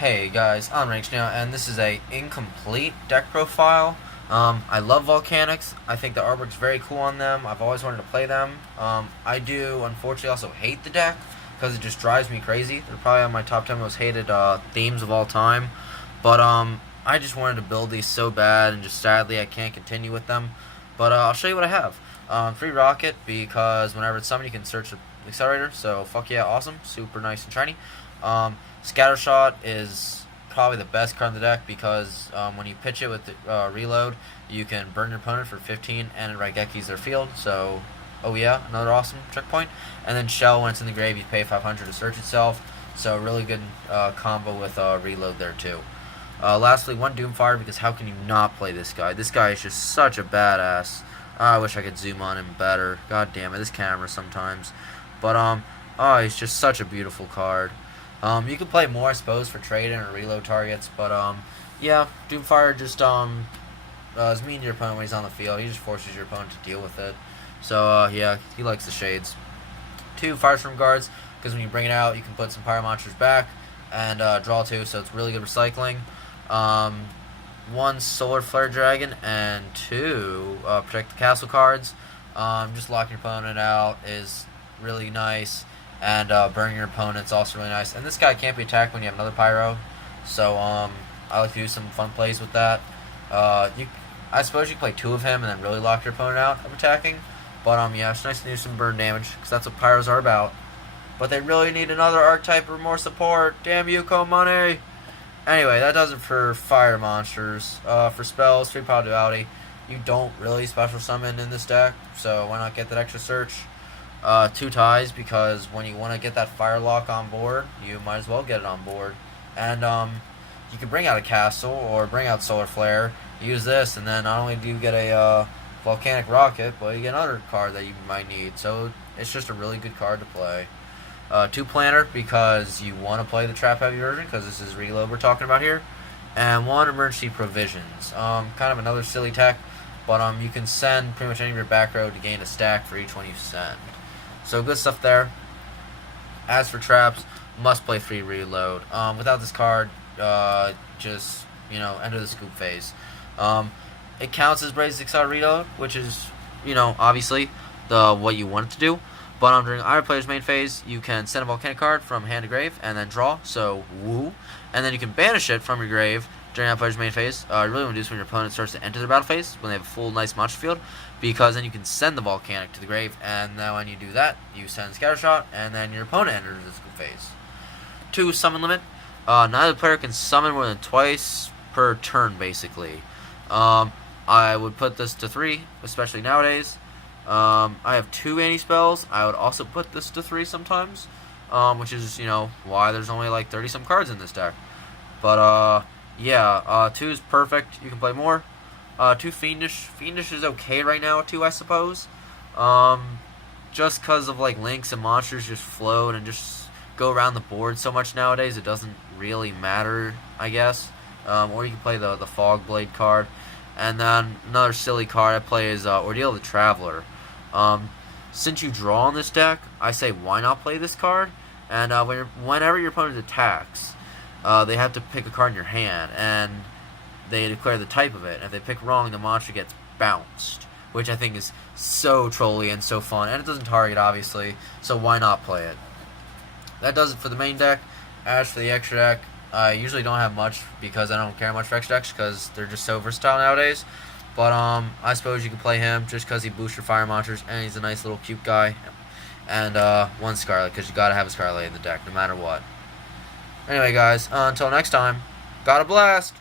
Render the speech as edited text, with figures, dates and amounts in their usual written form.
Hey guys, I'm Rich now, and this is a incomplete deck profile. I love Volcanics. I think the artwork's very cool on them. I've always wanted to play them. I do, unfortunately, also hate the deck because it just drives me crazy. They're probably on my top 10 most hated themes of all time. But I just wanted to build these so bad, and just sadly I can't continue with them. But I'll show you what I have. Free rocket, because whenever it's summoned you can search the accelerator. So fuck yeah, awesome, super nice and shiny. Scattershot is probably the best card in the deck because when you pitch it with the, reload, you can burn your opponent for 15 and it Raigekis their field. So, oh yeah, another awesome checkpoint. And then Shell, when it's in the grave, you pay 500 to search itself. So really good combo with reload there too. Lastly, one Doomfire, because how can you not play this guy? This guy is just such a badass. I wish I could zoom on him better. God damn it, this camera sometimes. But oh, he's just such a beautiful card. You can play more, I suppose, for trade-in or reload targets, but yeah, Doomfire just is mean to your opponent when he's on the field. He just forces your opponent to deal with it. So yeah, he likes the shades. 2 Firestorm Guards, because when you bring it out, you can put some Pyro Monsters back and draw 2, so it's really good recycling. 1 Solar Flare Dragon, and 2 Protect the Castle cards. Just locking your opponent out is really nice. And burning your opponent's also really nice. And this guy can't be attacked when you have another Pyro. So I like to do some fun plays with that. I suppose you can play 2 of him and then really lock your opponent out of attacking. But yeah, it's nice to do some burn damage, because that's what Pyros are about. But they really need another archetype or more support. Damn you, money! Anyway, that does it for fire monsters. For spells, 3 power duality. You don't really special summon in this deck, so why not get that extra search? 2 ties, because when you want to get that fire lock on board, you might as well get it on board. And you can bring out a castle or bring out Solar Flare, use this, and then not only do you get a volcanic rocket, but you get another card that you might need. So it's just a really good card to play. 2 planner, because you want to play the trap heavy version, because this is reload we're talking about here. And 1 emergency provisions. Kind of another silly tech, but you can send pretty much any of your back row to gain a stack for each one you send. So good stuff there. As for traps, must play free reload. Without this card, just enter the scoop phase. It counts as Brazen Excel reload, which is obviously what you want it to do. But during either player's main phase, you can send a volcanic card from hand to grave and then draw. So woo, and then you can banish it from your grave during that player's main phase. You really want to do this when your opponent starts to enter their battle phase, when they have a full nice monster field, because then you can send the volcanic to the grave, and then when you do that, you send Scattershot, and then your opponent enters the scoop phase. 2 summon limit. Neither player can summon more than twice per turn, basically. I would put this to 3, especially nowadays. I have 2 anti-spells. I would also put this to 3 sometimes, which is, why there's only like 30-some cards in this deck. But, yeah, 2 is perfect. You can play more. 2 Fiendish. Fiendish is okay right now, 2, I suppose. Just because of, like, links and monsters just float and just go around the board so much nowadays, it doesn't really matter, I guess. Or you can play the Fog Blade card. And then another silly card I play is Ordeal of the Traveler. Since you draw on this deck, I say why not play this card? And whenever your opponent attacks, they have to pick a card in your hand, and they declare the type of it. And if they pick wrong, the monster gets bounced, which I think is so trolly and so fun. And it doesn't target, obviously, so why not play it? That does it for the main deck. As for the extra deck, I usually don't have much, because I don't care much for extra decks, because they're just so versatile nowadays. But I suppose you can play him just because he boosts your fire monsters, and he's a nice little cute guy. And 1 Scarlight, because you gotta have a Scarlight in the deck, no matter what. Anyway, guys, until next time, got a blast!